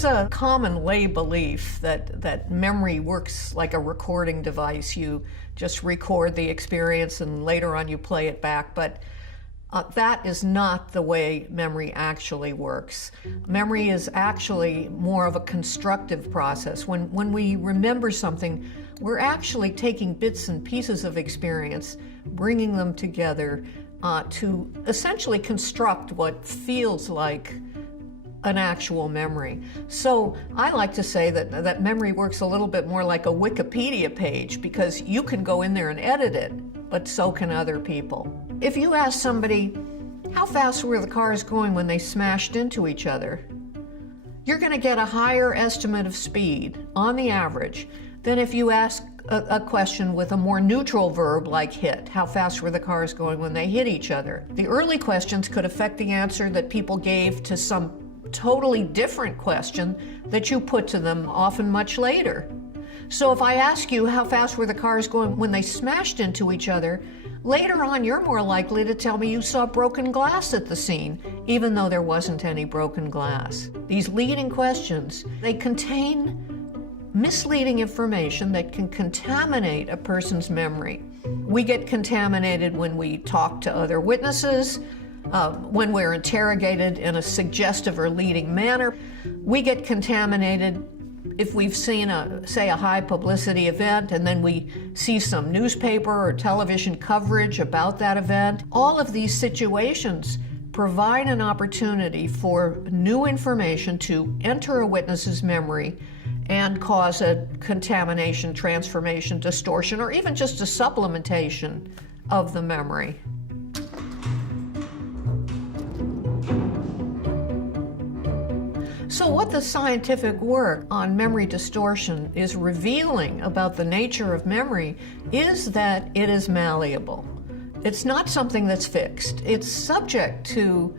There's a common lay belief that memory works like a recording device. You just record the experience and later on you play it back, but that is not the way memory actually works. Memory is actually more of a constructive process. When we remember something, we're actually taking bits and pieces of experience, bringing them together to essentially construct what feels like an actual memory. So I like to say that memory works a little bit more like a Wikipedia page, because you can go in there and edit it, but so can other people. If you ask somebody, how fast were the cars going when they smashed into each other? You're going to get a higher estimate of speed, on the average, than if you ask a question with a more neutral verb like hit. How fast were the cars going when they hit each other? The early questions could affect the answer that people gave to some totally different question that you put to them often much later. So if I ask you how fast were the cars going when they smashed into each other, later on you're more likely to tell me you saw broken glass at the scene, even though there wasn't any broken glass. These leading questions, they contain misleading information that can contaminate a person's memory. We get contaminated when we talk to other witnesses, when we're interrogated in a suggestive or leading manner. We get contaminated if we've seen say a high publicity event and then we see some newspaper or television coverage about that event. All of these situations provide an opportunity for new information to enter a witness's memory and cause a contamination, transformation, distortion, or even just a supplementation of the memory. So what the scientific work on memory distortion is revealing about the nature of memory is that it is malleable. It's not something that's fixed. It's subject to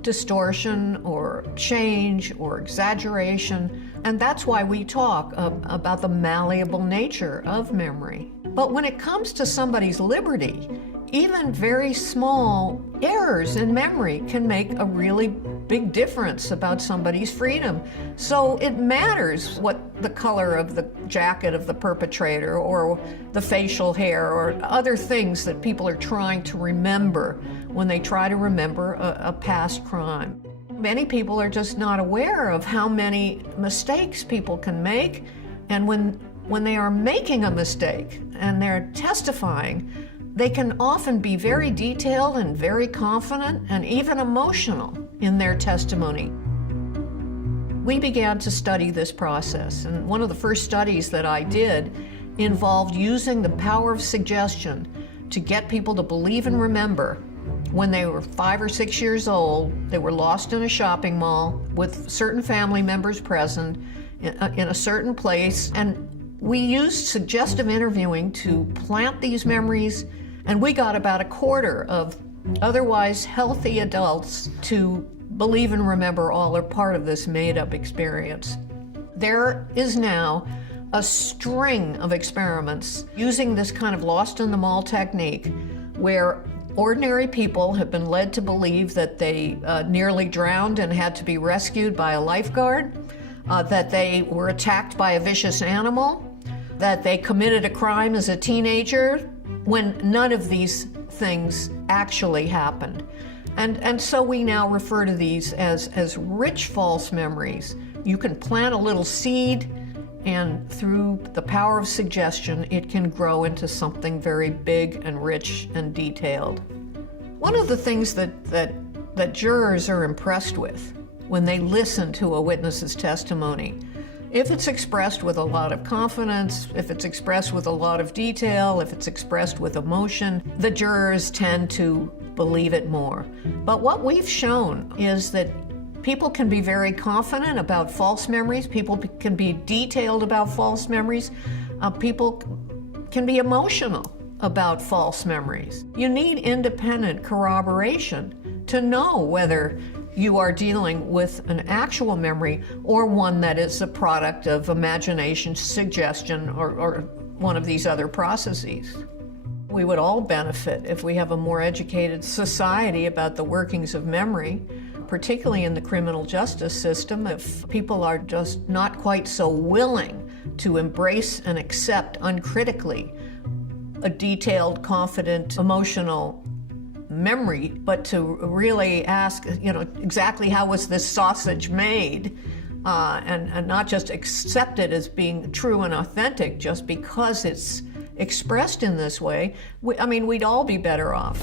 distortion or change or exaggeration, and that's why we talk about the malleable nature of memory. But when it comes to somebody's liberty, even very small errors in memory can make a really big difference about somebody's freedom. So it matters what the color of the jacket of the perpetrator or the facial hair or other things that people are trying to remember when they try to remember a past crime. Many people are just not aware of how many mistakes people can make, and when they are making a mistake and they're testifying, they can often be very detailed and very confident and even emotional in their testimony. We began to study this process, and one of the first studies that I did involved using the power of suggestion to get people to believe and remember when they were 5 or 6 years old, they were lost in a shopping mall with certain family members present in a certain place, and we used suggestive interviewing to plant these memories, and we got about a quarter of otherwise healthy adults to believe and remember all or part of this made-up experience. There is now a string of experiments using this kind of lost in the mall technique where ordinary people have been led to believe that they nearly drowned and had to be rescued by a lifeguard, that they were attacked by a vicious animal, that they committed a crime as a teenager, when none of these things actually happened. And so we now refer to these as rich false memories. You can plant a little seed, and through the power of suggestion, it can grow into something very big and rich and detailed. One of the things that jurors are impressed with when they listen to a witness's testimony, if it's expressed with a lot of confidence, if it's expressed with a lot of detail, if it's expressed with emotion, the jurors tend to believe it more. But what we've shown is that people can be very confident about false memories, people can be detailed about false memories, people can be emotional about false memories. You need independent corroboration to know whether you are dealing with an actual memory or one that is a product of imagination, suggestion, or one of these other processes. We would all benefit if we have a more educated society about the workings of memory. particularly in the criminal justice system, if people are just not quite so willing to embrace and accept uncritically a detailed, confident, emotional memory, but to really ask, exactly how was this sausage made, and not just accept it as being true and authentic just because it's expressed in this way, we'd all be better off.